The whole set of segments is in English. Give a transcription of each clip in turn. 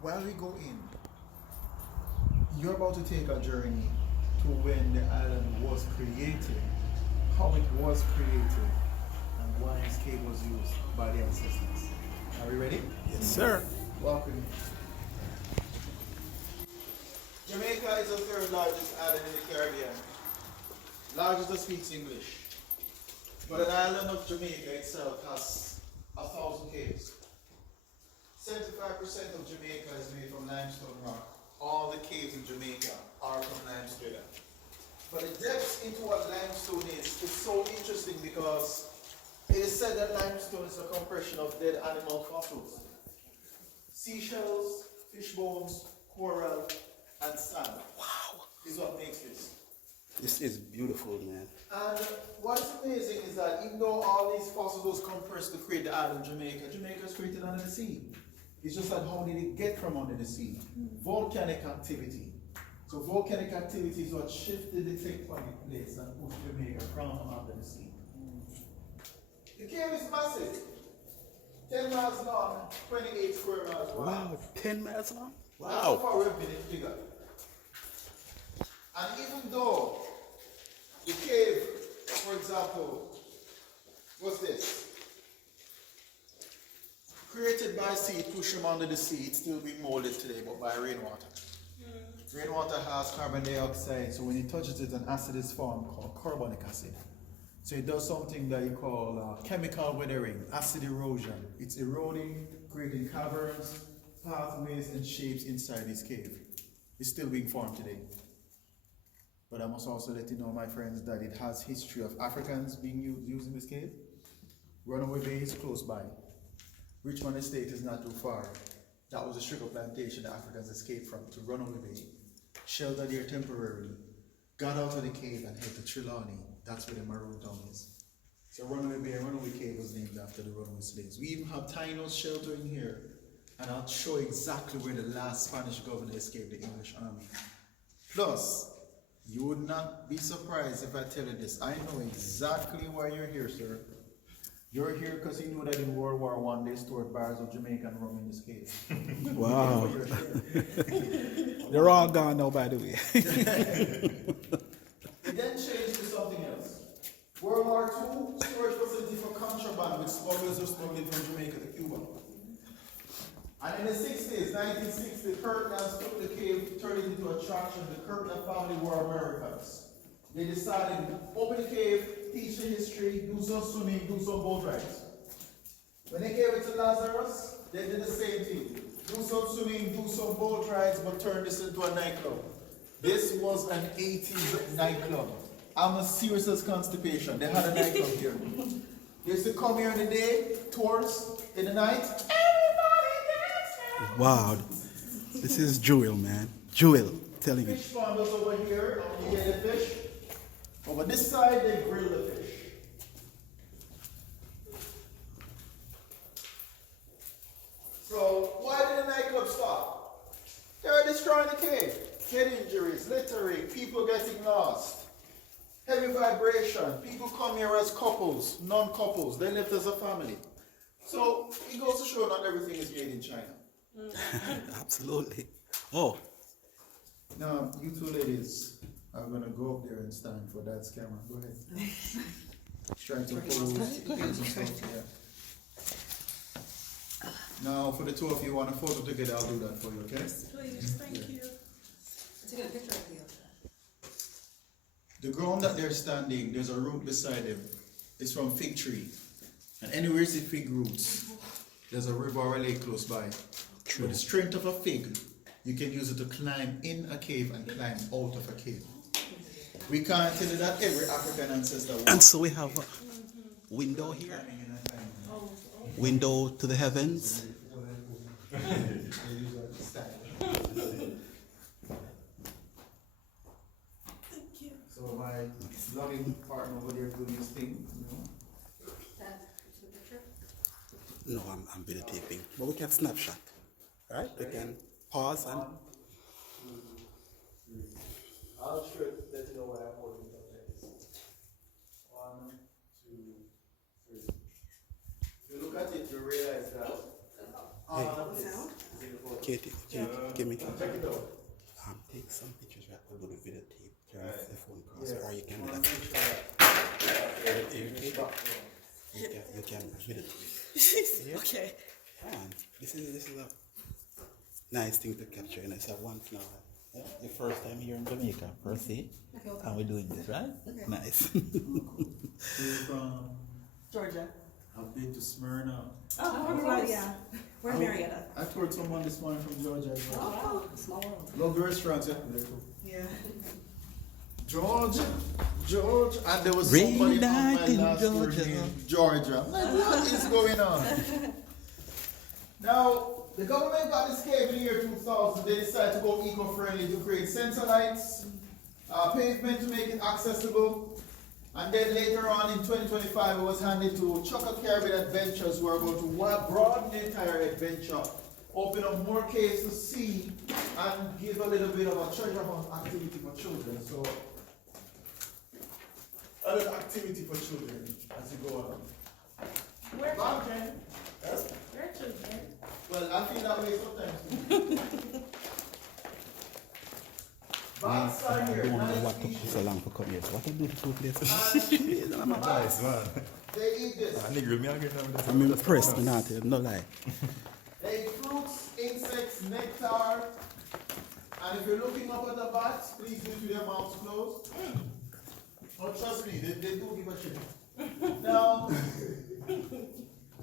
while we go in, you're about to take a journey to when the island was created, how it was created, and why this cave was used by the ancestors. Are we ready? Yes, sir. Welcome. Jamaica is the third largest island in the Caribbean, largest that speaks English. But an island of Jamaica itself has 1,000 caves. 75% of Jamaica is made from limestone rock. All the caves in Jamaica are from limestone. But the depths into what limestone is so interesting because it is said that limestone is a compression of dead animal fossils. Seashells, fish bones, coral, and sand. Wow. Is what makes this. This is beautiful, man. And what's amazing is that even though all these fossils was compressed to create the island Jamaica, Jamaica is created under the sea. It's just that how did it get from under the sea? Volcanic activity. So volcanic activity is what shifted the tectonic plates and pushed Jamaica from under the sea. The cave is massive. 10 miles long, 28 square miles wide. Wow, 10 miles long? That's how Wow. far we've been in figure. And even though the cave, for example, what's this? Created by sea, push them under the sea, it's still being molded today, but by rainwater. Rainwater has carbon dioxide, so when it touches it, an acid is formed called carbonic acid. So it does something that you call chemical weathering, acid erosion. It's eroding, creating caverns, pathways, and shapes inside this cave. It's still being formed today. But I must also let you know, my friends, that it has history of Africans being used in this cave. Runaway Bay is close by. Richmond Estate is not too far. That was a sugar plantation the Africans escaped from to Runaway Bay. Sheltered there temporarily. Got out of the cave and head to Trelawney. That's where the Maroon Town is. So Runaway Bay and Runaway Cave was named after the runaway slaves. We even have Taino's shelter in here. And I'll show exactly where the last Spanish governor escaped the English army. Plus, you would not be surprised if I tell you this. I know exactly why you're here, sir. You're here because you knew that in World War I they stored barrels of Jamaican rum in this cave. Wow. You're here. They're all gone now, by the way. It then changed to something else. World War II, storage facility for contraband with smugglers were smuggling from Jamaica to Cuba. And in the 60s, 1960, Kirkland's took the cave, turned it into a attraction. The Kirkland family were Americans. They decided to open the cave, teach the history, do some swimming, do some boat rides. When they gave it to Lazarus, they did the same thing. Do some swimming, do some boat rides, but turn this into a nightclub. This was an 80s nightclub. I'm as serious as constipation. They had a nightclub here. They used to come here in the day, tours, in the night. Wow. This is Jewel, man. Jewel, telling you. Fish pond was over here, and you get the fish. Over this side, they grill the fish. So, why did the nightclub stop? They were destroying the cave. Head injuries, littering, people getting lost. Heavy vibration. People come here as couples, non-couples. They lived as a family. So, it goes to show not everything is made in China. Absolutely. Oh, Now, you two ladies are going to go up there and stand for Dad's camera. Go ahead. Try to pose. Yeah. Now, for the two of you want a photo together, I'll do that for you, okay? Please, thank you. Take a picture of you. The ground that they're standing, there's a root beside them. It's from fig tree. And anywhere you see fig roots, there's a river or a lake close by. With the strength of a fig, you can use it to climb in a cave and climb out of a cave. We can't tell you that every African ancestor was. and so we have a window here. Window to the heavens. Thank you. So my loving partner over there doing his thing, you know. Dad, take a picture. No, I'm videotaping. But we can snapshot. Right? We can pause and. 1, 2, 3. I'll sure let you know what I'm holding up like this. 1, 2, 3. If you look at it, you realize that all of this is in the photo. Katie, give me. Check it out. Take some pictures right we'll do the videotape. Turn the phone across, Yeah. or you can I do wanna that. make sure that You can videotape. Okay. And this is a nice thing to capture, and it's a one flower. Yeah? Your first time here in Jamaica, per se. Okay, okay. And we're doing this, right? Okay. Nice. We're from, Georgia. I've been to Smyrna. Oh, we're close. yeah. We're Marietta. I toured someone this morning from Georgia as well. Oh, small world. Love the restaurants, yeah. They're cool. Yeah. George, and there was Rainy somebody on my night in last tour Georgia. named Georgia. I'm like, what is going on? Now, the government got this cable in the year 2000. They decided to go eco-friendly to create sensor lights, pavement to make it accessible. And then later on in 2025, it was handed to Chucker Caribbean Adventures, who are going to broaden the entire adventure, open up more caves to see, and give a little bit of a treasure hunt activity for children. So, a little activity for children as you go along. We're Bob? children. Yes? We're children. Well, I feel that way sometimes. Bats are I here. don't know Nice what took species. so long to come here. So what a beautiful place. Bats, man. they eat this. Nigga, me again now. I'm impressed, not no lie. They eat fruits, insects, nectar. And if you're looking up at the bats, please do it with your mouths closed. Oh, trust me, they do give a shit. Now,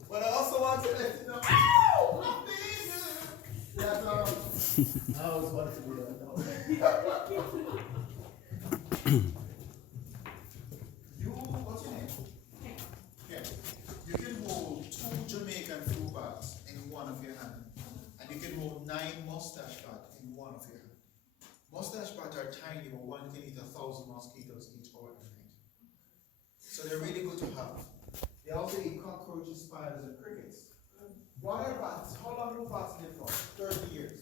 but I also want to let you know, ow, that I always wanted to do that. You, what's your name? Yeah. You can hold 2 Jamaican fruit bats in one of your hands, and you can hold 9 mustache bats in one of your hands. Mustache bats are tiny, but one can eat 1,000 mosquitoes each hour at night. So they're really good to have. They also eat cockroaches, spiders, and crickets. Water bats, how long do bats live for? 30 years.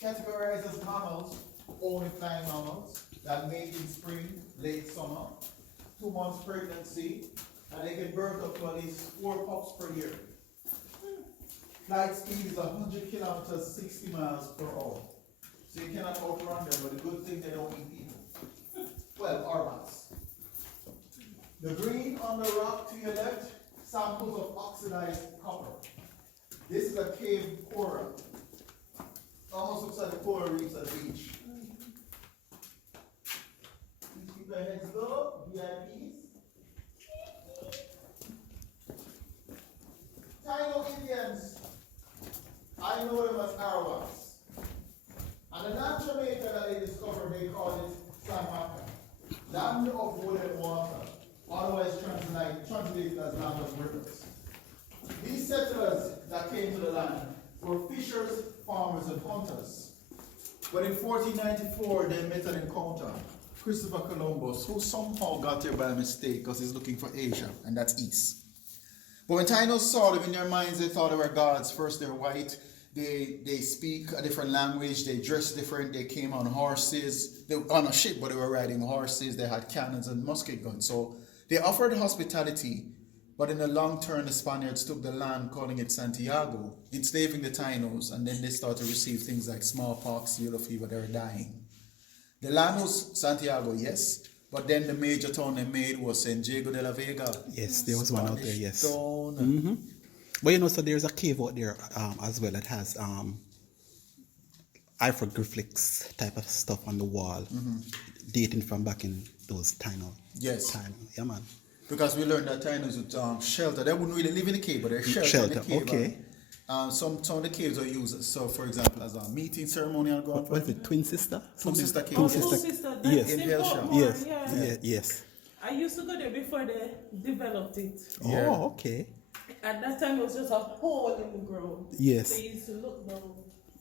Categorized as mammals, only flying mammals that mate in spring, late summer, 2 months pregnancy, and they can birth up to at least 4 pups per year. Flight speed is 100 kilometers, 60 miles per hour. So you cannot outrun them, but the good thing, they don't eat people. Well, our bats. The green on the rock to your left, samples of oxidized copper. This is a cave coral. Almost looks like the coral reefs at the beach. Please keep your heads low, VIPs. Taino Indians, I know them as Arawaks. And the land Jamaica that they discovered, they call it Jah-Mek-Yah, land of wood and water, otherwise translated as land of rivers. These settlers that came to the land were fishers, farmers, and hunters. But in 1494, they met an encounter. Christopher Columbus, who somehow got here by mistake because he's looking for Asia, and that's east. But when Tainos saw them, in their minds, they thought they were gods. First, they're white. They speak a different language. They dress different. They came on horses. They were on a ship, but they were riding horses. They had cannons and musket guns. So they offered hospitality. But in the long term, the Spaniards took the land, calling it Santiago, enslaving the Tainos, and then they started to receive things like smallpox, yellow fever. They were dying. The land was Santiago, yes, but then the major town they made was San Diego de la Vega. Yes, there was one out there, yes. Town. But you know, so there's a cave out there as well that has hieroglyphics type of stuff on the wall, dating from back in those Taino Yes. time. Yeah, man. Because we learned that Tainos would shelter. They wouldn't really live in the cave, but they're shelter in the cave. Okay. Some of the caves are used, so for example, as a meeting ceremonial ground. What's it, twin sister? Twin sister cave. Oh, Twin two sister. sister. Yes. In Hellshire. Yes. Yeah. Yes. I used to go there before they developed it. Yeah. Oh, okay. At that time, it was just a hole in the ground. Yes. They used to look down.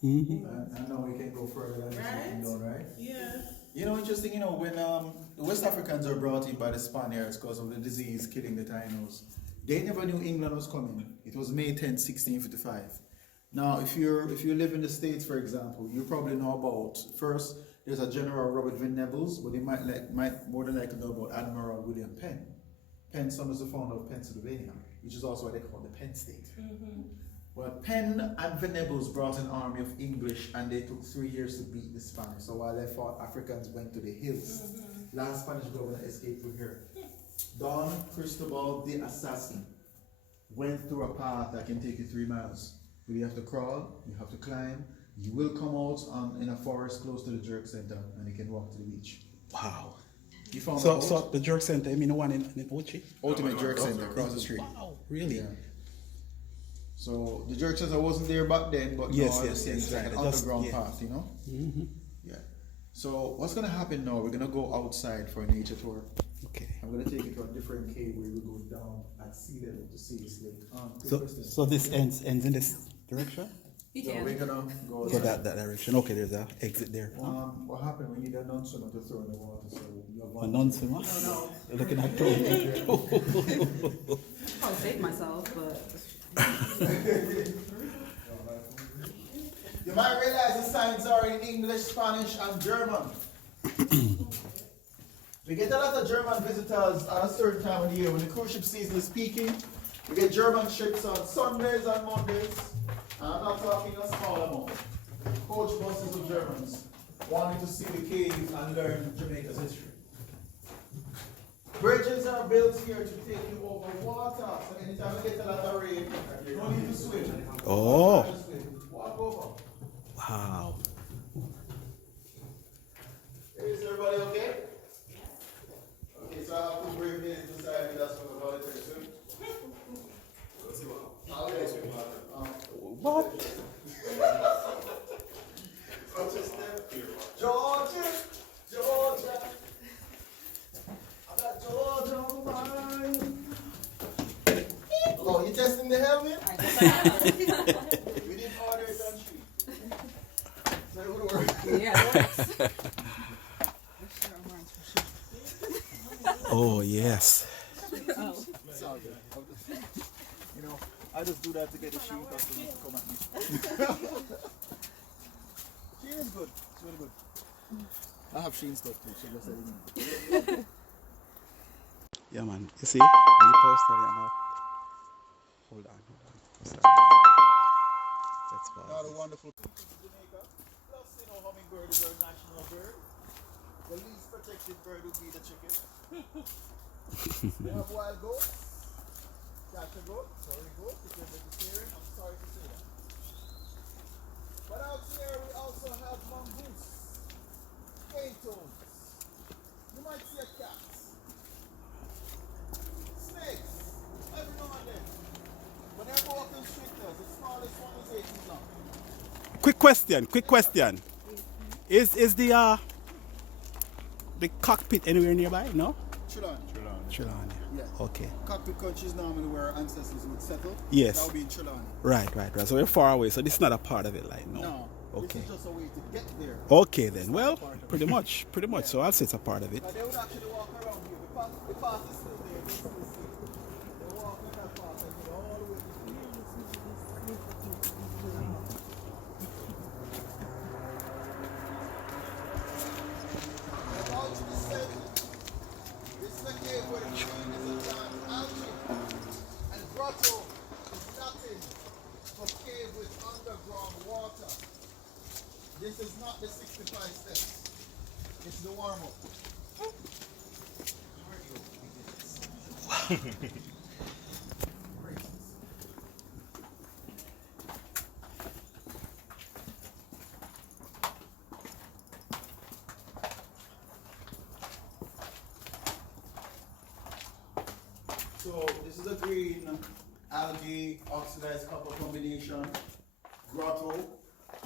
I know we can go further than this, Right? you know, right? Yeah. You know, interesting, you know, when the West Africans were brought in by the Spaniards because of the disease killing the Tainos, they never knew England was coming. It was May 10, 1655. Now, if you live in the States, for example, you probably know about, first, there's a General Robert Venables, but you might more than likely know about Admiral William Penn. Penn, son, is the founder of Pennsylvania, which is also what they call the Penn State. But Penn and Venables brought an army of English and they took 3 years to beat the Spanish. So while they fought, Africans went to the hills. Last Spanish governor escaped through here. Don Cristobal the Assassin went through a path that can take you 3 miles. But you have to crawl, you have to climb. You will come out in a forest close to the jerk center and you can walk to the beach. Wow. You found So, out? so the jerk center, I mean the one in Ochi? Ultimate Jerk Center across the street. Wow, really? Yeah. So the jerk center wasn't there back then, but Yes, now yes, it's like yes. an Just- underground yeah. path, you know? Yeah. So what's gonna happen now? We're gonna go outside for a nature tour. Okay. I'm gonna take you to a different cave where we go down at sea level to see this lake. Quick So, question. so this ends in this direction? You So can. we're gonna go So outside. that direction. Okay, there's a exit there. What happened? We need a non-swimmer to throw in the water. So you have A one. non-swimmer? No. You're looking at two. I'll save myself, but. You might realize the signs are in English, Spanish, and German. We get a lot of German visitors at a certain time of the year when the cruise ship season is peaking. We get German ships on Sundays and Mondays. And I'm not talking a small amount. Coach buses of Germans wanting to see the caves and learn Jamaica's history. Bridges are built here to take you over water. So anytime you get a lot of rain, you don't need to swim. Oh. Just swim. Walk over. Wow. Is everybody okay? Okay, so I have to bring me beside me. That's what about it. Let's see what. What? Georgia, Georgia. I got Georgia on my mind. Oh, you testing the helmet? We didn't order it on street. So it would work. Yeah, it works. Oh, yes. It's all good. You know, I just do that to get the Sheen customers to come at me. Sheen is good. It's really good. I have Sheen stuff too, so just let you know. Yeah, man. You see, me personally, I'm not. Hold on. Sorry. Let's Not a pause. wonderful country in Jamaica. Plus, you know, hummingbird is our national bird. The least protected bird would be the chicken. We have wild goats. Catch a goat, sorry goat, if you're vegetarian, I'm sorry to say that. But out here we also have mongoose, cane toads. You might see a cat. Snakes, every now and then. Whenever walking street does, the smallest one is 8 feet long. Quick question. Is the cockpit anywhere nearby? No? Trelawny. Trelawny. Yes. Okay. Cockpit country is normally where our ancestors would settle. Yes. That would be in Trelawny. Right. So we're far away. So this is not a part of it, like no. No. Okay. This is just a way to get there. Okay then. Well, pretty much. So I'll say it's a part of it. But they would actually walk around here. The path is still there. You still see it. They walk on that path and go all the way to here. And out to the center. This is a cave where the queen is a giant algae. And grotto is Latin for cave with underground water. This is not the 65 steps. It's the warm-up. So this is a green algae oxidized copper combination. Grotto,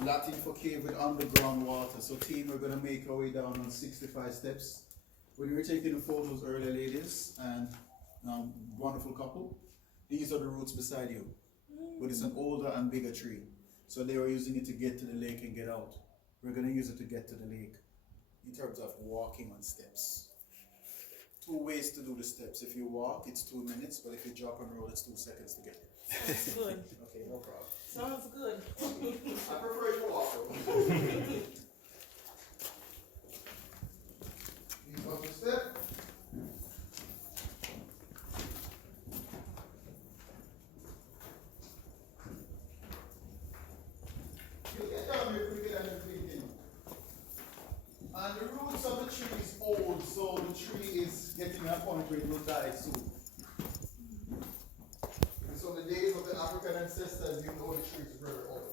Latin for cave with underground water. So team, we're gonna make our way down on 65 steps. When we were taking the photos earlier, ladies, and wonderful couple, these are the roots beside you. But it's an older and bigger tree. So they were using it to get to the lake and get out. We're gonna use it to get to the lake in terms of walking on steps. 2 ways to do the steps. If you walk, it's 2 minutes, but if you drop and roll, it's 2 seconds to get there. Sounds good. Okay, no problem. Sounds good. I prefer you walk. You want to step? roots of the tree is old, so the tree is getting a point where it will die soon. And so the days of the African ancestors, you know the tree is very old.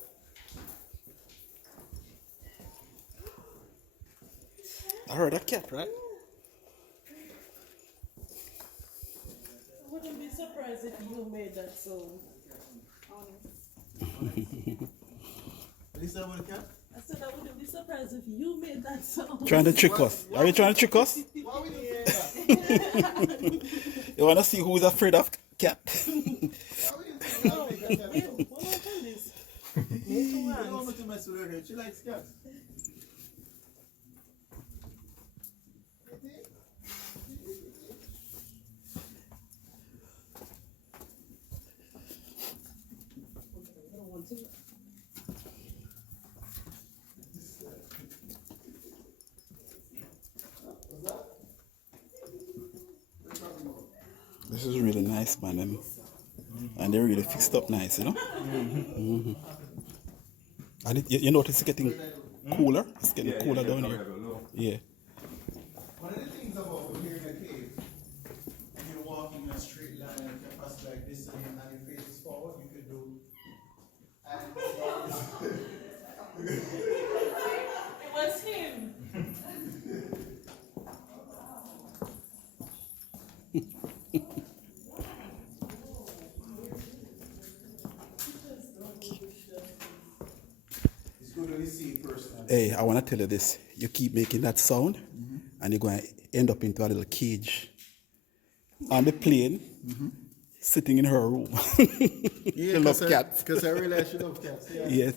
I heard a cat, right? I wouldn't be surprised if you made that song. At least I want a cat. I said I wouldn't be surprised if you made that song. Trying to trick us. Are you trying to trick us? Why we doing that? You want to see who's afraid of cat? Why we doing that? Wait, what about this? I don't want to mess with her. She likes cats. I don't want to. This is really nice, man. And they really fixed up nice, you know? Mm-hmm. And you notice it's getting cooler? It's getting cooler down here. Yeah. One of the things about here in the cave, if you're walking in a straight line and you pass like this and your face is forward, you could do. It was him. It's good when you see it personally. Hey, I want to tell you this. You keep making that sound, and you're going to end up into a little cage on the plane, sitting in her room. You love cats. Because I realize you love cats. Yeah. Yes.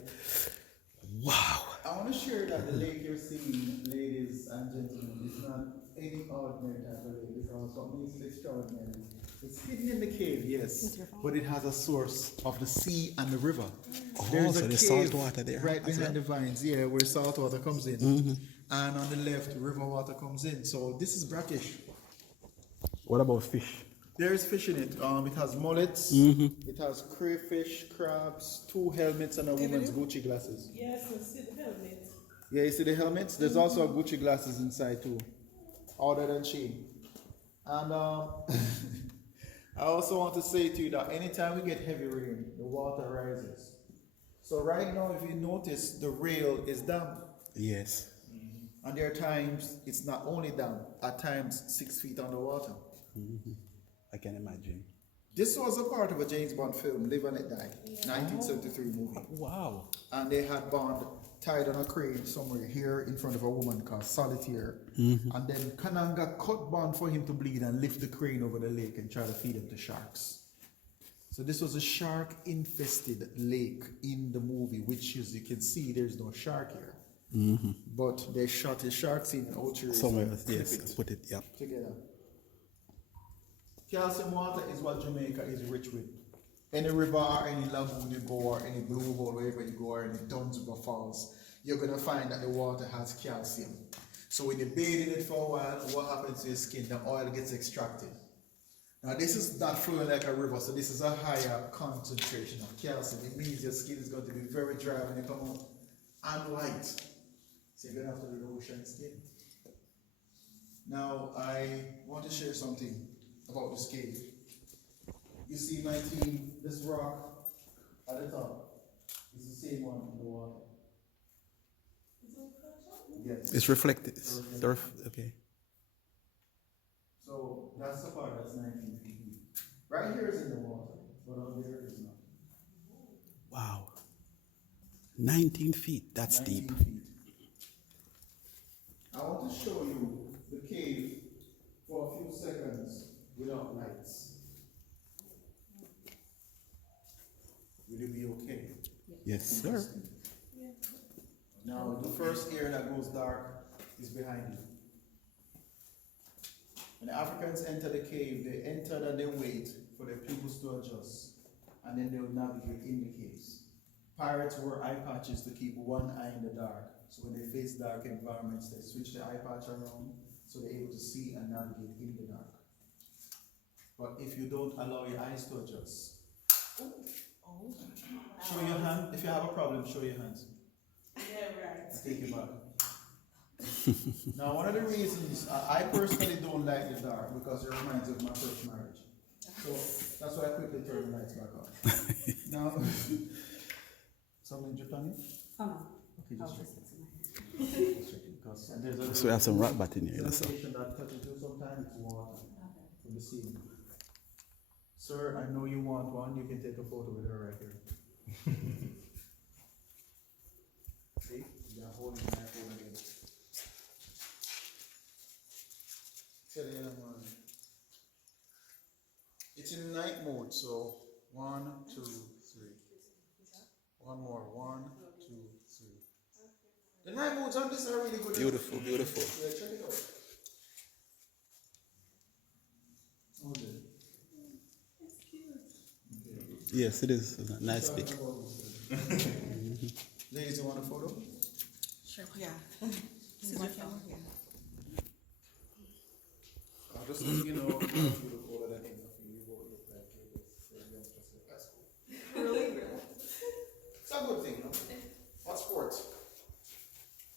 Wow. I want to share that the lake you're seeing, ladies and gentlemen, is not any ordinary type of lake because what makes it extraordinary. It's hidden in the cave, yes, but it has a source of the sea and the river. Oh, There's so a there's cave salt water there right as behind well? the vines, yeah, where salt water comes in, and on the left, river water comes in. So this is brackish. What about fish? There is fish in it. It has mullets, it has crayfish, crabs, 2 helmets, and a woman's Gucci glasses. Yes, I see the helmet. Yeah, you see the helmets? There's also a Gucci glasses inside too, other than Sheen. And I also want to say to you that anytime we get heavy rain, the water rises. So right now, if you notice, the rail is down. Yes. And there are times it's not only down, at times 6 feet underwater. I can imagine. This was a part of a James Bond film, Live and Let Die, 1973 movie. Wow. And they had Bond tied on a crane somewhere here in front of a woman called Solitaire. And then Kananga cut Bond for him to bleed and lift the crane over the lake and try to feed him to sharks. So this was a shark-infested lake in the movie, which as you can see, there's no shark here. But they shot the sharks in Ultra Somewhere else, yes. Put it, yep. together. Calcium water is what Jamaica is rich with. Any river or any lagoon you go or any blue hole wherever you go or any Dunsborough Falls, you're going to find that the water has calcium. So when you bathe in it for a while, what happens to your skin? The oil gets extracted. Now this is not flowing like a river, so this is a higher concentration of calcium. It means your skin is going to be very dry when you come out and white. So you're going to have to do the ocean skin. Now I want to share something about this cave. You see my team, this rock at the top is the same one in the water. Yes. It's reflected. Okay. So that's the part that's 19 feet deep. Right here is in the water, but up there is not. Wow. 19 feet. That's 19 deep. feet. I want to show you the cave for a few seconds without lights. Will it be okay? Yes, sir. Now, the first area that goes dark is behind you. When the Africans enter the cave, they enter and they wait for their pupils to adjust, and then they will navigate in the caves. Pirates wear eye patches to keep one eye in the dark, so when they face dark environments, they switch the eye patch around so they're able to see and navigate in the dark. But if you don't allow your eyes to adjust, show your hand. If you have a problem, show your hands. Yeah, right. Take it back. Now, one of the reasons I personally don't like the dark because it reminds me of my first marriage. So that's why I quickly turn the lights back on. Now, something Japanese? Oh no. Okay, I was just just check fixing my hair. because there's a So we have some rat bat in here. That's all. sensation that touches you sometimes it's water from the sea. Sir, I know you want one. You can take a photo with her right here. See? You're holding my phone again. Tell you, it's in night mode, so 1, 2, 3. One more. 1, 2, 3. The night modes on this are really good. Beautiful, beautiful. Yeah, check it out. Oh, good. Yes, it is. It's a nice pic. Ladies, you want a photo? Sure. Yeah. This is my camera. Yeah. Just so you know, you look older than him. You both look like you're just that's cool. Really? It's a good thing, no? What sport?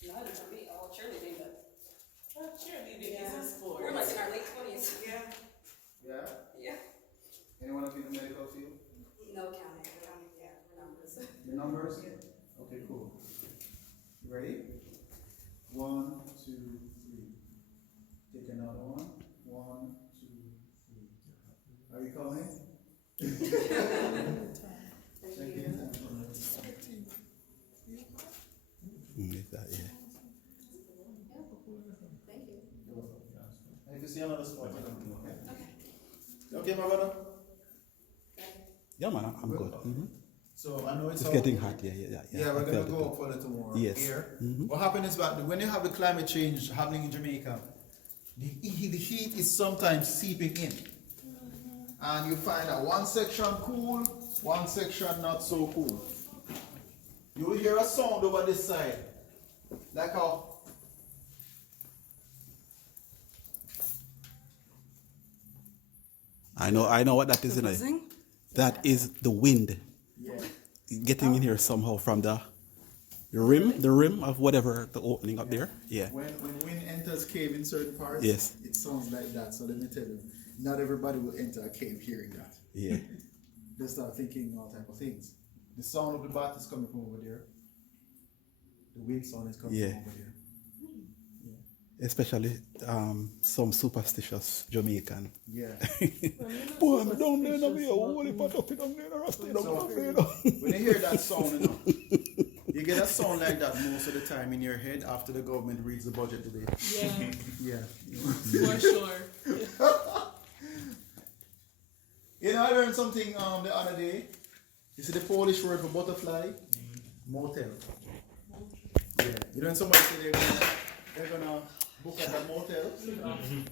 Not for me. Oh, cheerleading, but Cheerleading is a sport. we're like in our late 20s. Yeah. Yeah? Yeah. Anyone of you in the medical field? No counting. Yeah, we're numbers. The numbers? Okay, cool. You ready? 1, 2, 3. Take another one. 1, 2, 3. Are you coming? Thank Check you. the attention. Like that, yeah. Thank you. You're welcome. And if you see another spot, you don't know, okay? You okay, my brother? Yeah, man, I'm good. So I know it's It's all- getting hot, yeah. Yeah, we're I gonna felt go it. up for a little more Yes. here. What happens is that when you have the climate change happening in Jamaica, the heat is sometimes seeping in. And you find that one section cool, one section not so cool. You will hear a sound over this side. Like how I know what that is, you know. Buzzing? That is the wind yeah. getting in here somehow from the rim of whatever the opening up there. Yeah. When wind enters cave in certain parts, Yes. it sounds like that. So let me tell you, not everybody will enter a cave hearing that. Yeah. They start thinking all type of things. The sound of the bat is coming from over there. The wind sound is coming Yeah. from over there. Especially some superstitious Jamaican. Yeah. Boy, I'm down there, I'm here, holy pot up down there, I stay down So there. when you hear that sound, you know, you get a sound like that most of the time in your head after the government reads the budget today. Yeah, Yeah. for sure. You know, I learned something the other day. You see the Polish word for butterfly? Motel. Yeah. You know when somebody say they're gonna book at a motel?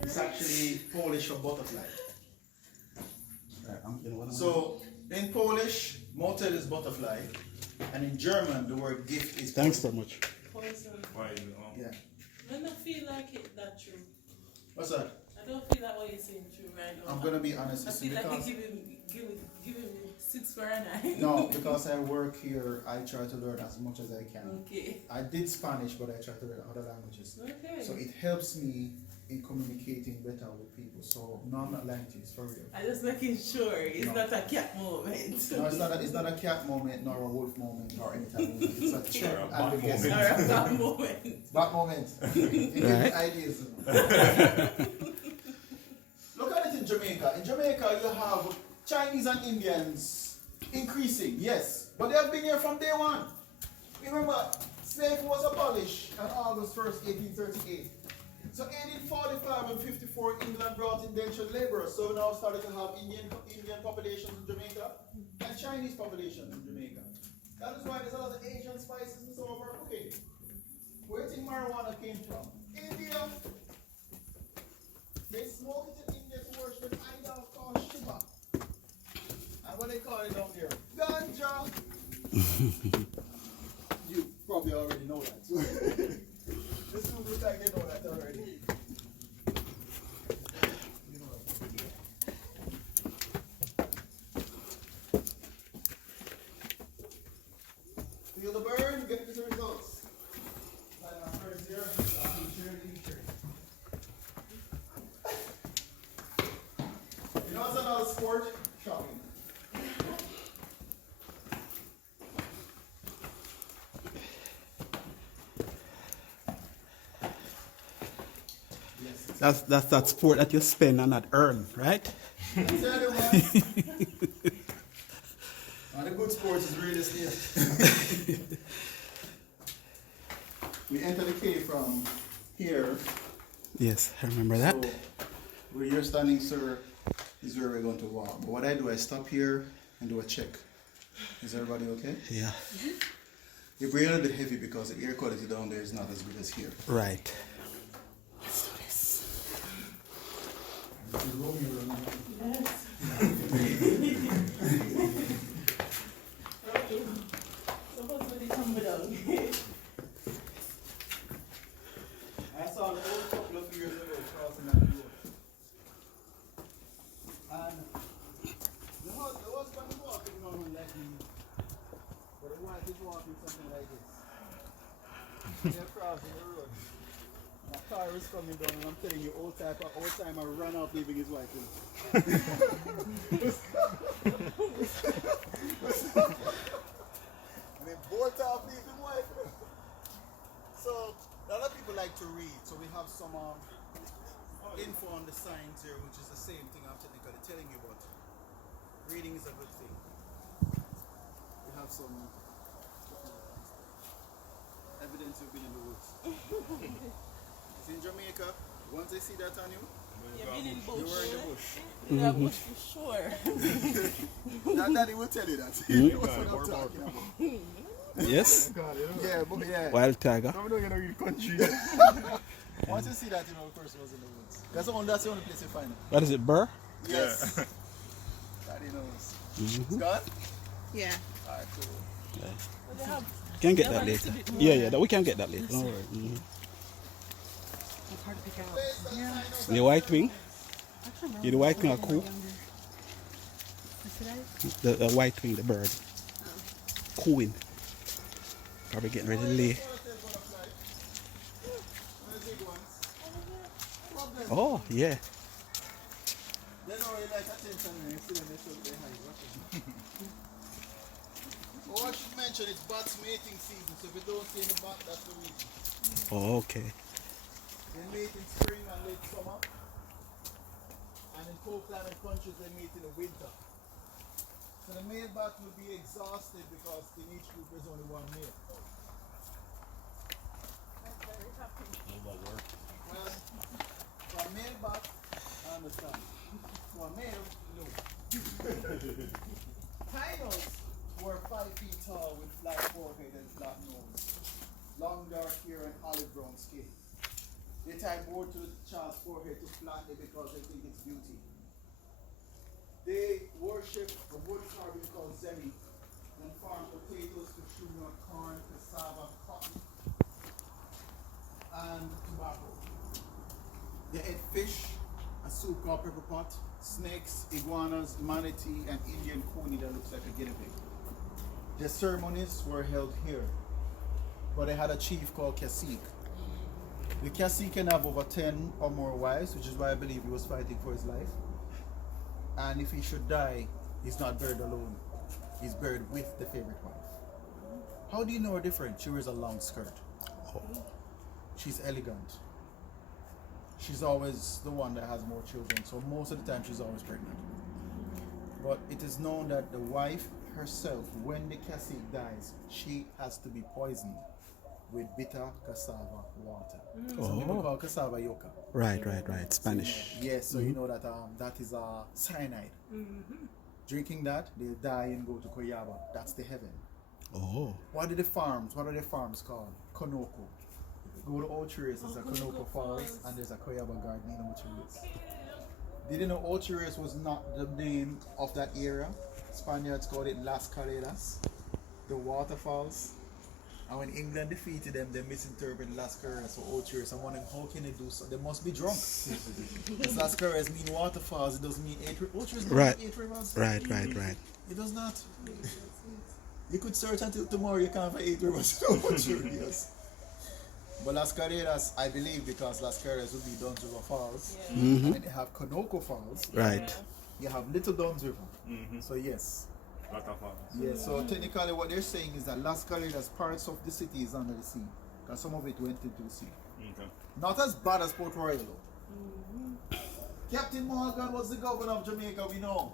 It's actually Polish for butterfly. So in Polish, motel is butterfly, and in German the word gift is Thanks very much. Poison. yeah. I don't feel like it that true. What's that? I don't feel like what you're saying true right now. I'm gonna be honest I with you feel like because you're giving me 6 for a 9. no, because I work here, I try to learn as much as I can. Okay. I did Spanish, but I try to learn other languages. Okay. So it helps me in communicating better with people. So no, I'm not lying to you, it's for real. I'm just making sure it's No. not a cat moment. No, it's not a cat moment, nor a wolf moment, nor any type of moment. It's a check Or a and bat a guess. Or a cat moment. Bat moment. You give me ideas. Look at it in Jamaica. In Jamaica, you have Chinese and Indians increasing, yes, but they have been here from day one. Remember, slavery was abolished on August 1st, 1838. So 1845 and 54, England brought indentured laborers. So we now started to have Indian populations in Jamaica and Chinese populations in Jamaica. That is why there's a lot of Asian spices in some of our cooking. Where do you think marijuana came from? India. They smoke it in India to worship an idol called Shiva. And what they call it down there? Ganja. You probably already know that. This two look like they know that already. Feel the burn, get the results. Like my friends here, called sport shopping. That's that sport that you spend and not earn, right? And the good sports is real estate. We enter the cave from here. Yes, I remember that. So where you're standing, sir, is where we're going to walk. But what I do, I stop here and do a check. Is everybody okay? Yeah. You breathe a little heavy because the air quality down there is not as good as here. Right. Supposedly come down. I saw the old couple of years ago crossing that road. And the husband is walking normally like me, but the wife is walking something like this. They're crossing the road. My car is coming down and I'm telling you, old timer ran out leaving his wife in. I mean, bolt off leaving wife. So, a lot of people like to read, so we have some info on the signs here, which is the same thing I'm technically telling you, but reading is a good thing. We have some evidence you've been in the woods. It's in Jamaica. Once they see that on you, You've been in bush. you were in the bush. In the bush for sure. That daddy will tell you that. He knows what I'm talking about. Yes. Yeah, but yeah. Wild tiger. Once you see that, you know the person was in the woods. That's the only place you find it. What is it, burr? Yes. Daddy knows. It's gone? Yeah. Alright, cool. But they have Can get Yeah, that but it's a later. bit more Yeah, we can get that later. Don't worry. it's hard to pick out. Yeah. The white wing. Yeah, the white wing are cool. The white wing, the bird. Cooing. Probably getting ready to lay. Oh, yeah. They don't really like attention when you see them, they show their high. Oh, I should mention it's bats mating season, so if you don't see any bat, that's the reason. Oh, okay. They mate in spring and late summer. And in cold climate countries, they mate in the winter. So the male bat will be exhausted because in each group there's only one male. Well, for a male bat, I understand. For a male, no. Rhinos were 5 feet tall with flat forehead and flat nose, long dark hair and olive brown skin. They tie more to the child's forehead to flatten it because they think it's beauty. They worship a wood carving called zemi and farm potatoes, sugar, corn, cassava, cotton, and tobacco. They ate fish, a soup called pepper pot, snakes, iguanas, manatee, and Indian coney that looks like a guinea pig. Their ceremonies were held here, but they had a chief called Cacique. The Cacique can have over 10 or more wives, which is why I believe he was fighting for his life. And if he should die, he's not buried alone. He's buried with the favorite wife. How do you know her different? She wears a long skirt. She's elegant. She's always the one that has more children, so most of the time she's always pregnant. But it is known that the wife herself, when the Cacique dies, she has to be poisoned with bitter cassava water. Some people call cassava yuca. Right. Spanish. Yes, so you know that that is cyanide. Drinking that, they die and go to Koyaba. That's the heaven. Oh. What are the farms called? Konoko. Go to Ochiris, there's a Konoko Falls, and there's a Koyaba garden in Ochiris. Did you know Ochiris was not the name of that area? Spaniards called it Las Carreras, the waterfalls. And when England defeated them, they misinterpreted Las Carreras for Ochiris. I'm wondering, how can they do so? They must be drunk. Because Las Carreras mean waterfalls, it doesn't mean Ochiris doesn't mean 8 rivers. Right. It does not. You could search until tomorrow, you can't find 8 rivers in Ochiris. But Las Carreras, I believe, because Las Carreras would be down to the falls, and then they have Konoko Falls, Right. you have Little Duns River. So yes. Lot of farms. Yeah, so technically what they're saying is that Las Galeras, parts of the city is under the sea. Because some of it went into the sea. Okay. Not as bad as Port Royal though. Captain Morgan was the governor of Jamaica, we know.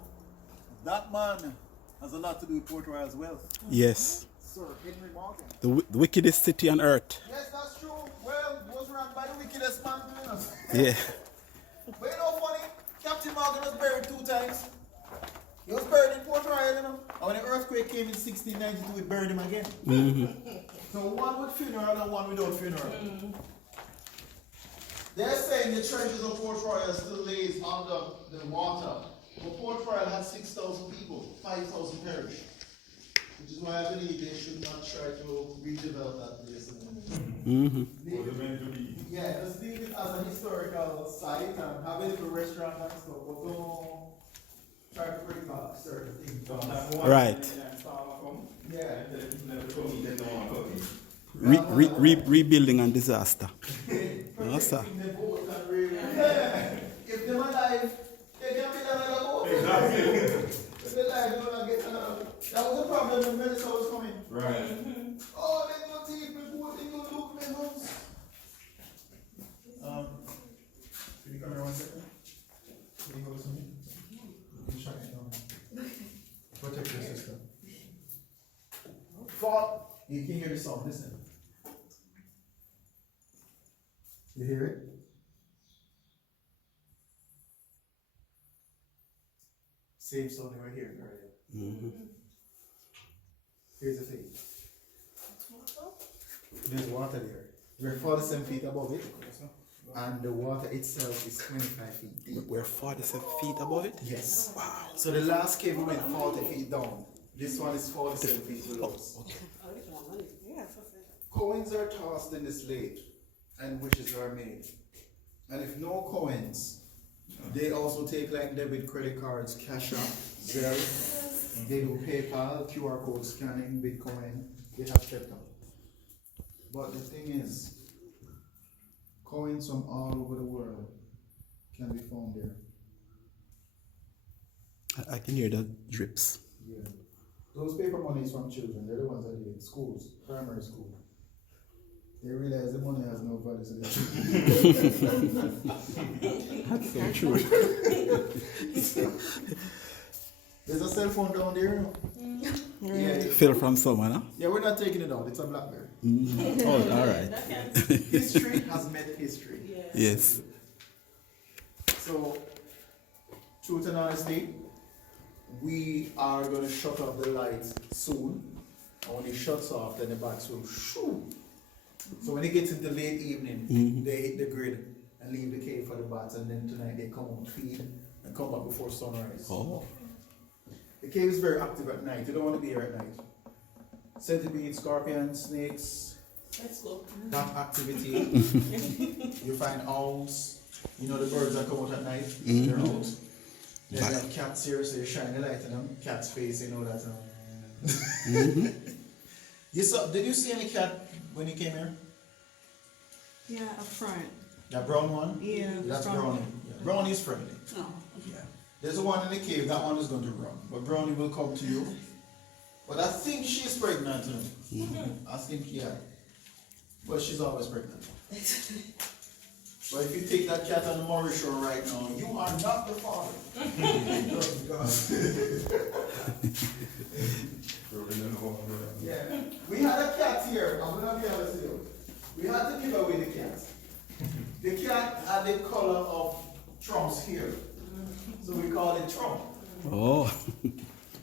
That man has a lot to do with Port Royal's wealth. Yes. Sir Henry Morgan. The wickedest city on earth. Yes, that's true. Well, he was run by the wickedest man doing us. Yeah. But you know funny, Captain Morgan was buried 2 times. He was buried in Port Royal, you know. And when the earthquake came in 1692, we buried him again. So one with funeral and one without funeral. They're saying the treasures of Port Royal still lays under the water. But Port Royal had 6,000 people, 5,000 perished. Which is why I believe they should not try to redevelop that place. Was it meant to be? Yeah, just leave it as a historical site and have a little restaurant and stuff, but don't try to bring back certain things. Right. Yeah. Rebuilding and disaster. No, sir. Yeah. If they're alive, they can build another boat. Exactly. If they're alive, they're gonna get another. That was the problem when Melissa was coming. Right. Oh, they don't take me boat, they don't look my house. Can you come here 1 second? Can you hold something? You can shut it down. Protect your sister. Fall. You can hear the sound, listen. You hear it? Same sound they were hearing earlier. Here's the thing. There's water there. We're 47 feet above it, and the water itself is 25 feet deep. We're 47 feet above it? Yes. Wow. So the last cave we went 40 feet down. This one is 47 feet below us. Coins are tossed in this lake, and wishes are made. And if no coins, they also take like debit, credit cards, cash out, Zelle. They do PayPal, QR code scanning, Bitcoin. They have kept them. But the thing is, coins from all over the world can be found there. I can hear the drips. Yeah. Those paper monies from children, they're the ones that do in schools, primary school. They realize the money has no value, so That's so true. There's a cell phone down there, you know? Yeah, Fell from someone, huh? yeah, we're not taking it out, it's a BlackBerry. Oh, all right. History has met history. Yes. So, truth and honesty, we are going to shut off the lights soon. And when it shuts off, then the bats will shoo. So when it gets into late evening, they hit the grid and leave the cave for the bats, and then tonight they come out, feed, and come back before sunrise. Oh. The cave is very active at night. You don't want to be here at night. Centipedes, scorpions, snakes, Let's go. that activity. You find owls. You know the birds that come out at night. They're out. Then you have cats here, so you shine the light on them. Cat's face, you know that. You saw? Did you see any cat when you came here? Yeah, up front. That brown one? Yeah. That's from- Brownie. Yeah. Brownie is friendly. Oh. Yeah. There's the one in the cave. That one is going to run, but Brownie will come to you. But I think she's pregnant. I think yeah. But she's always pregnant. But if you take that cat on the Murray Shore right now, you are not the father. Yeah. We had a cat here. I'm gonna be honest with you. We had to give away the cat. The cat had the color of Trump's hair. So we call it Trump. Oh.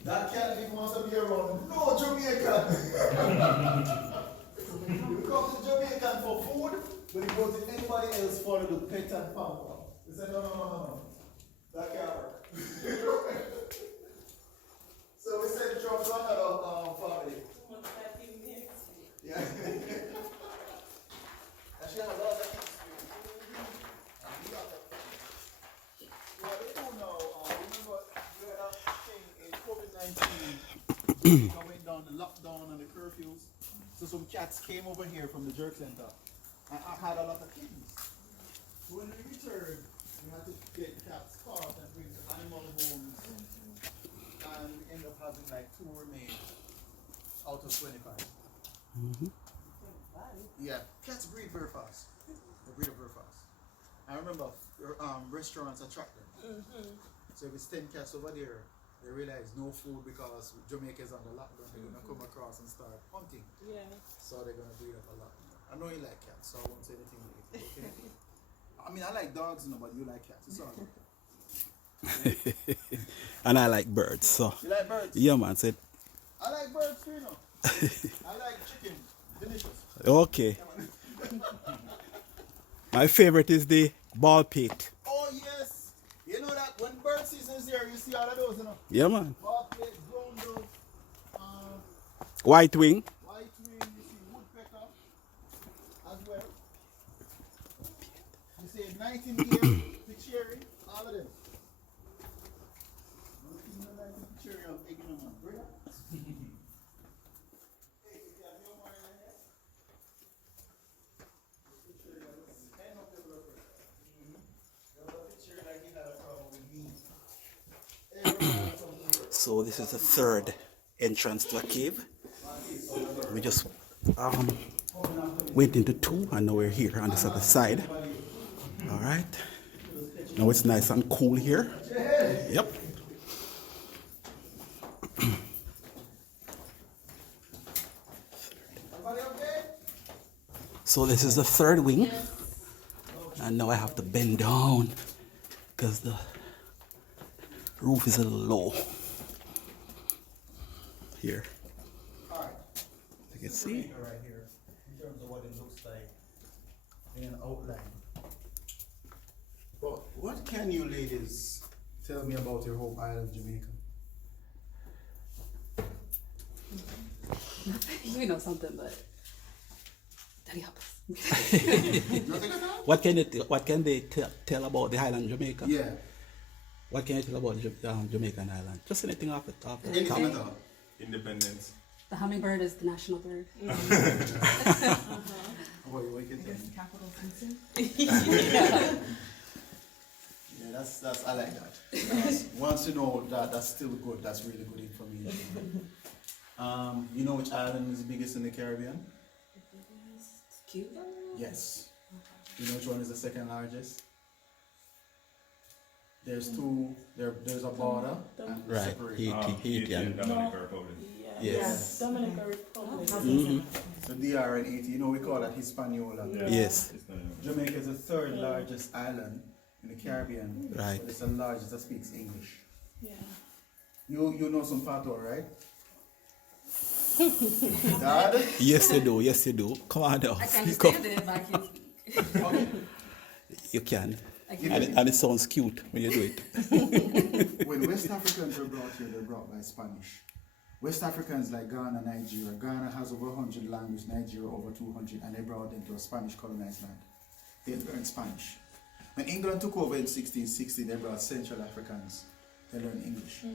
That cat didn't want to be around no Jamaican. You come to Jamaican for food, but you go to anybody else for the pet and pamper. They say, no. That can't work. So we sent Trump to another family. Yeah. And she has all that experience. Well, they don't know, remember, we had a thing in COVID-19 going down, the lockdown and the curfews. So some cats came over here from the jerk center and I had a lot of kittens. So when we returned, we had to get cats caught and bring to animal homes having like 2 remain out of 25. Yeah, cats breed very fast. They breed up very fast. I remember restaurants attract them. So if it's 10 cats over there, they realize no food because Jamaica is under lockdown. They're gonna come across and start hunting. Yeah. So they're gonna breed up a lot. I know you like cats, so I won't say anything negative. Okay? I mean, I like dogs, but you like cats. It's all right. And I like birds, so. You like birds? Yeah, man. Said, I like birds too, you know. I like chicken. Delicious. okay. My favorite is the ball pit. Oh, yes. You know that when bird season is here, you see all of those, you know. Yeah, man. Bobcat, Grotto, White wing. white wing, you see woodpecker as well. You see nightingale, cherry, all of them. Cherry, I'm taking them on. Bring it. Hey, you got no more in there? So this is the third entrance to a cave. We just went into 2 and now we're here on this other side. All right. Now it's nice and cool here. Yep. So this is the third wing. And now I have to bend down because the roof is a little low. Here. Alright. You can see. Right here, in terms of what it looks like in an outline. But what can you ladies tell me about your home island, Jamaica? We know something, but Daddy help us. Nothing at all? What can they tell about the island Jamaica? Yeah. What can you tell about Jamaican island? Just anything off the top. Anything at all? Independence. The hummingbird is the national bird. What you tell me? Capital Citizen. Yeah, that's I like that. Once you know that, that's still good. That's really good information. You know which island is the biggest in the Caribbean? Cuba? Yes. You know which one is the second largest? There's 2. There's a border and Right. separate. Haiti and Dominican Republic. yes. Dominican Republic. So DR and Haiti, you know we call that Hispaniola. Yeah. Yes. It's not- Jamaica is the 3rd largest island in the Caribbean. Right. But it's the largest that speaks English. Yeah. You know some patois, right? Dad? Yes, you do. Yes, you do. Come on now. I can Speak up. understand it, but I can't speak. Okay. You can. I can And it sounds cute when you do it. When West Africans were brought here, they were brought by Spanish. West Africans like Ghana, Nigeria. Ghana has over 100 languages, Nigeria over 200, and they brought them to a Spanish colonized land. They learned Spanish. When England took over in 1660, they brought Central Africans. They learned English.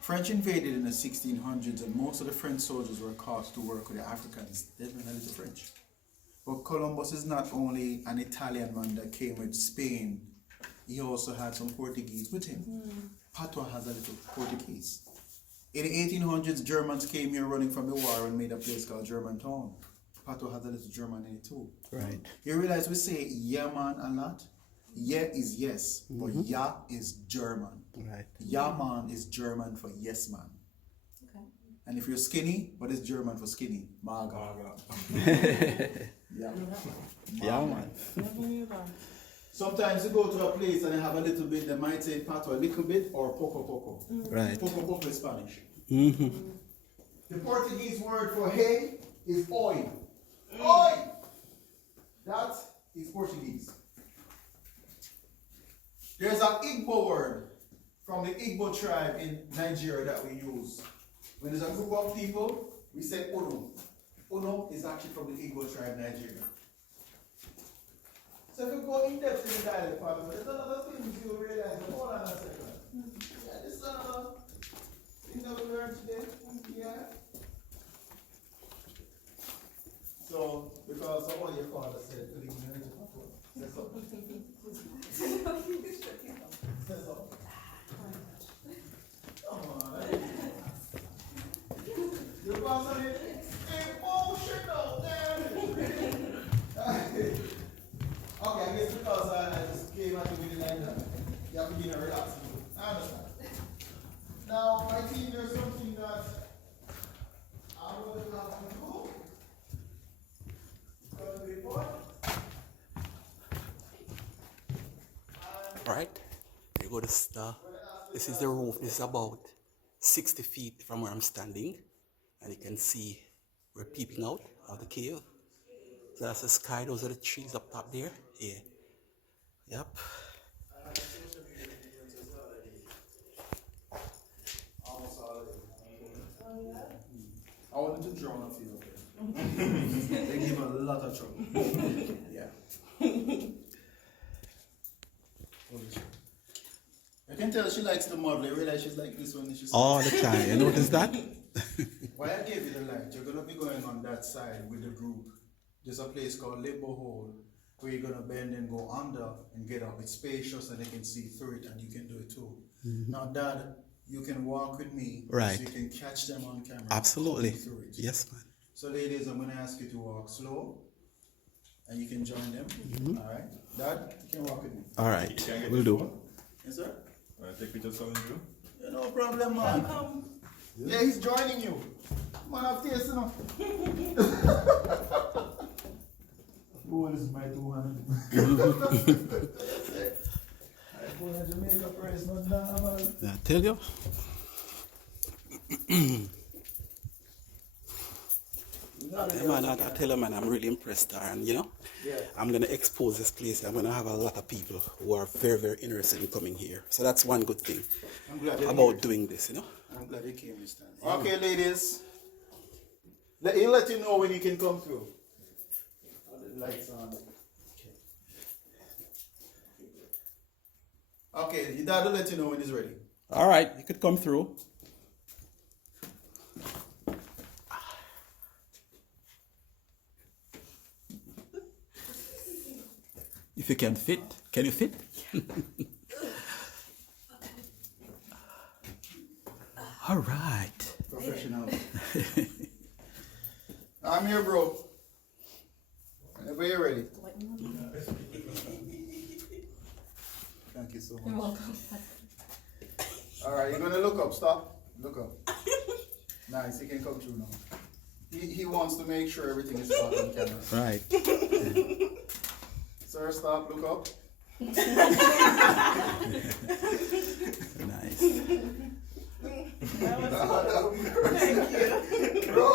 French invaded in the 1600s, and most of the French soldiers were caught to work with the Africans. They learned a little French. But Columbus is not only an Italian man that came with Spain, he also had some Portuguese with him. Patois has a little Portuguese. In the 1800s, Germans came here running from the war and made a place called Germantown. Patois has a little German in it too. Right. You realize we say yeah man a lot? Yeah is yes, but yeah is German. Right. Yeah man is German for yes man. Okay. And if you're skinny, what is German for skinny? Maga. Yeah. Yeah, man. Never knew that. Sometimes you go to a place and they have a little bit, they might say pato a little bit or poco poco. Right. Poco poco is Spanish. Mm-hmm. The Portuguese word for hay is oi. Oi! That is Portuguese. There's an Igbo word from the Igbo tribe in Nigeria that we use. When there's a group of people, we say Uno. Uno is actually from the Igbo tribe, Nigeria. So if you go in depth in the dialect part of it, there's another thing you will realize. Hold on a second. Yeah, this is another thing that we learned today. Yeah. So, because of what your father said, could you marry the couple? Say something. Say something. Come on. with it like that. You have to be in a relaxed mood. I understand. Now, I think there's something that I would have to do. Got to be fun. Right, you go to this is the roof. This is about 60 feet from where I'm standing, and you can see we're peeping out of the cave. So that's the sky. Those are the trees up top there. Yeah. Yep. Almost all of it. I wanted to drown a few of them. They give a lot of trouble. Yeah. I can tell she likes the model. I realize she's like this one. All the time. You notice that? Why I gave you the light, you're going to be going on that side with the group. There's a place called Labor Hole where you're going to bend and go under and get up. It's spacious and they can see through it, and you can do it too. Now, Dad, you can walk with me. Right. So you can catch them on camera. Absolutely. Through it. Yes, man. So, ladies, I'm going to ask you to walk slow and you can join them. All right. Dad, you can walk with me. All right. You can get We'll this do. one. Yes, sir? Take pictures of you. Yeah, no problem, man. Yeah, he's joining you. Man, I've tasted enough. Oh, this is my 200. I go to Jamaica price, not that, man. Yeah, I tell you. Yeah, man, I tell you, man, I'm really impressed, and you know, I'm gonna expose this place. I'm gonna have a lot of people who are very, very interested in coming here. So that's one good thing I'm glad you're about here. doing this, you know. I'm glad you came this time. Okay, ladies. He'll let you know when you can come through. All the lights on. Okay, your dad will let you know when he's ready. All right, you could come through. If you can fit, can you fit? All right. Professional. I'm here, bro. Whenever you're ready. Thank you so much. You're welcome. Alright, you're gonna look up. Stop. Look up. Nice, he can come through now. He wants to make sure everything is caught on camera. Right. Sir, stop. Look up. Nice. Thank you. Bro,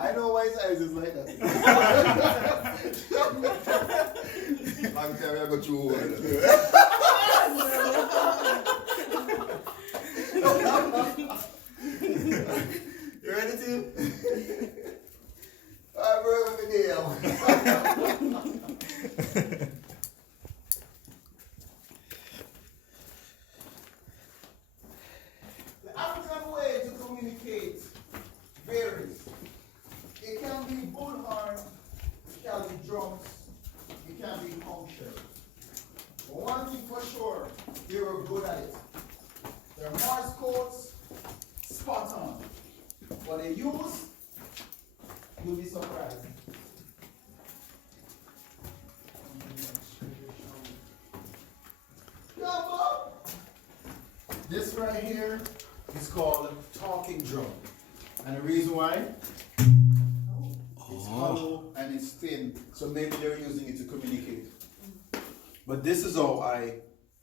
I know why his eyes is like that. I'm telling you, I got you over You ready to? Alright, bro, let me deal. The African way to communicate varies. It can be bullhorn, it can be drums, it can be conch shell. But one thing for sure, they were good at it. Their Morse codes, spot on. What they use, you'll be surprised. Yeah, Bob. This right here is called talking drum. And the reason why? It's hollow and it's thin, so maybe they're using it to communicate. But this is how I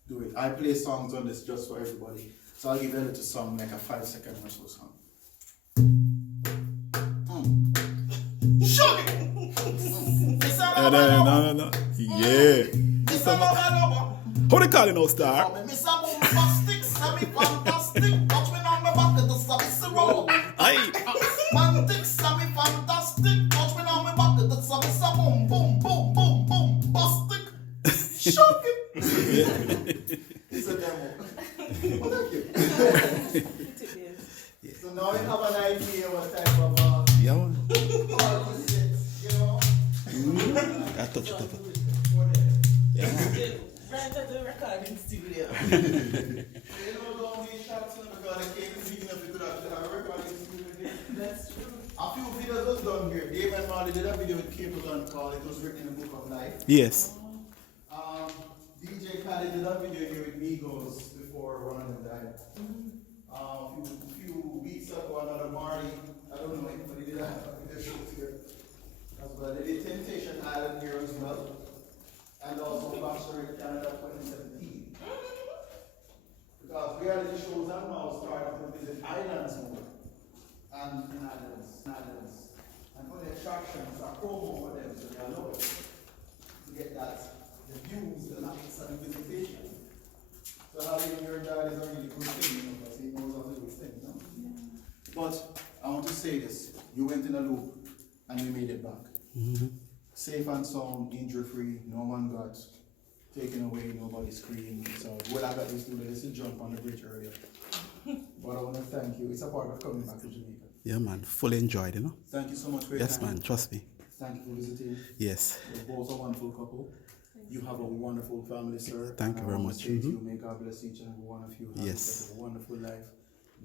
do it. I play songs on this just for everybody. So I'll give you a little song, like a 5-second or so song. Show me! No. Yeah. How they call it now, Star? Aye. It's a demo. But thank you. So now you have an idea what type of Yeah, man. artist it is, you know? I touch it up. Right at the recording studio. You know, don't be shocked because the cake is big enough you could actually have a recording studio here. That's true. A few videos was done here. Dave and Marley did a video with Capleton called It Was Written in the Book of Life. Yes. DJ DJ Khaled did a video here with Migos before one of them died. Few weeks ago, another Marley, I don't know if anybody did a video shoot here as well. They did Temptation Island here as well. And also Bachelor in Canada 2017. Because reality shows are now starting to visit islands more. And islands. And for the attractions, a promo for them, so they are low. To get that, the views, the lights, and the visitation. So having your dad is a really good thing, you know, because he knows how to do his things, no? Yeah. But I want to say this, you went in a loop and you made it back. Safe and sound, injury free, no one got taken away, nobody screamed. So what I got used to is to jump on the bridge earlier. But I want to thank you. It's a part of coming back to Jamaica. Yeah, man. Fully enjoyed, you know? Thank you so much for your Yes, time. man. Trust me. Thank you for visiting. Yes. You're both a wonderful couple. You have a wonderful family, sir. Thank you very much. Say to you, may God bless each and every one of you. Have Yes. a wonderful life.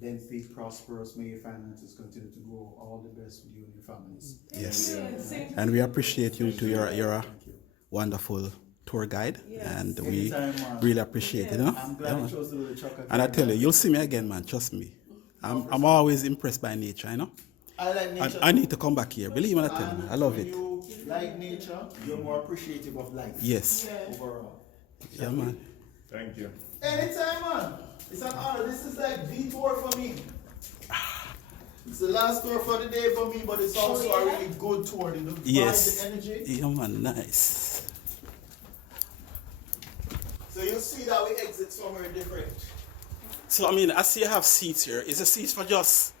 Lengthy, prosperous. May your finances continue to grow. All the best with you and your families. Yes. Yeah. And we appreciate you too. You're a Thank you. wonderful tour guide. Yes. And we Anytime, man. really appreciate it, you know? I'm glad Yeah, you man. chose to do the chocolate. And I tell you, you'll see me again, man. Trust me. I'm always impressed by nature, you know? I like nature. I need to come back here. Believe me, I tell you, And I love when it. you like nature, you're more appreciative of life. Yes. Overall. Yeah, man. Thank you. Anytime, man. It's an honor. This is like the tour for me. It's the last tour for the day for me, but it's also a really good tour. The vibe, Yes. the energy. Yeah, man. Nice. So you'll see that we exit somewhere different. So, I mean, I see you have seats here. Is the seats for just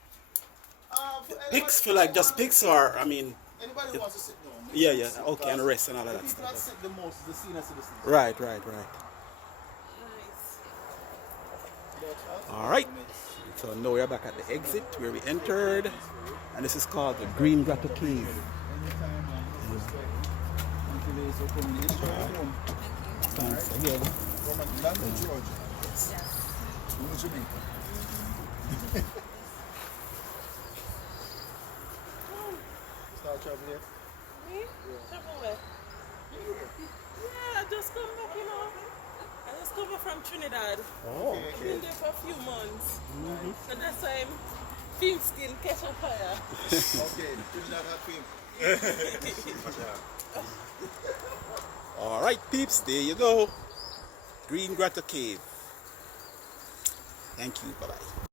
For pics, for like just pics, or, I mean, Anybody who wants to sit down. yeah, yeah, okay, and rest and all of The that people that stuff. sit the most is the senior citizens. Right. Nice. All right. So now we're back at the exit where we entered, and this is called the Green Grotto Cave. Anytime, man. Respect. Until they so come enjoy your home. Thanks again. From Atlanta, Georgia. Yes. We're in Jamaica. Start traveling yet? Me? Travel where? Yeah, I just come back, you know. I just come back from Trinidad. Oh, Been there for a few months. So that's why I'm film skin catch on fire. Okay, Trinidad had fame. all right, peeps, there you go. Green Grotto Cave. Thank you. Bye-bye.